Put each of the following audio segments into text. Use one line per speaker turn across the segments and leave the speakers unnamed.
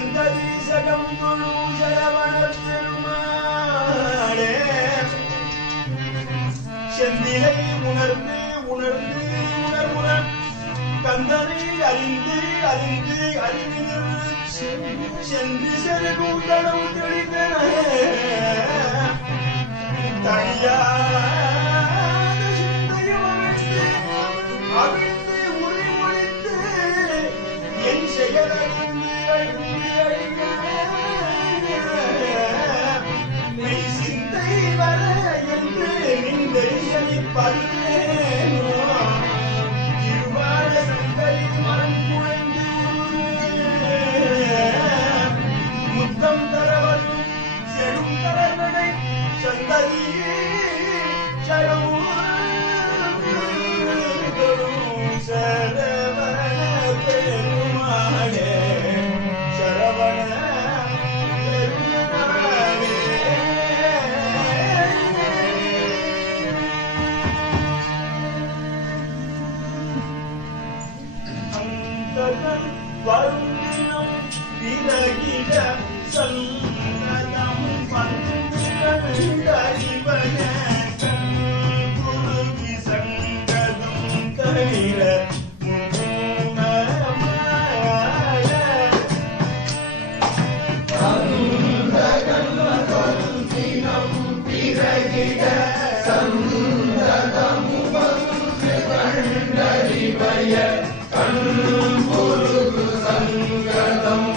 சரணம் தொழும் சரவணப் பெருமாளே. செந்திலை உணர்ந்து உணர்ந்து உணர்வுடன் கந்தனை அறிந்து அறிந்து அறிந்து சென்று செருகும் தடம் தெளிந்தன தனியா சிந்தையும் அவிழ்ந்து everybody. சந்தனம் பந்திரண்டறிவன குருகி சங்கதம் தவிர
பகல்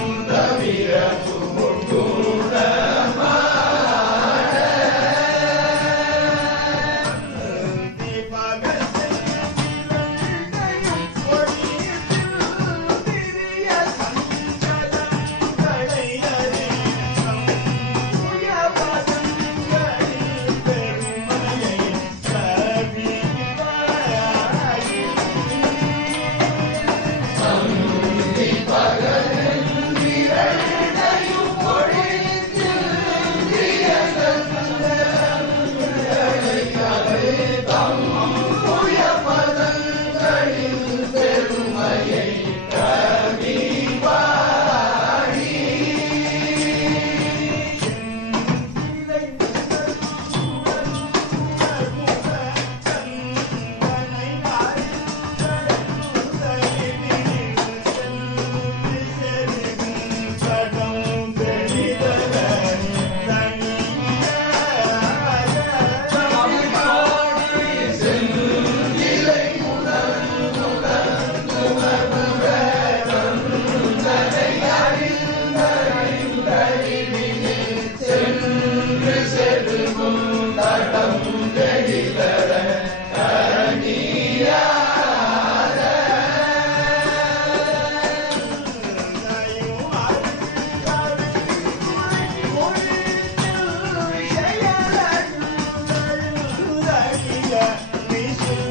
Congratulations.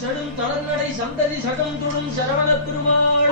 சடும் தளர்நடை சந்ததி சடும் துணும் சரவண பெருமாள்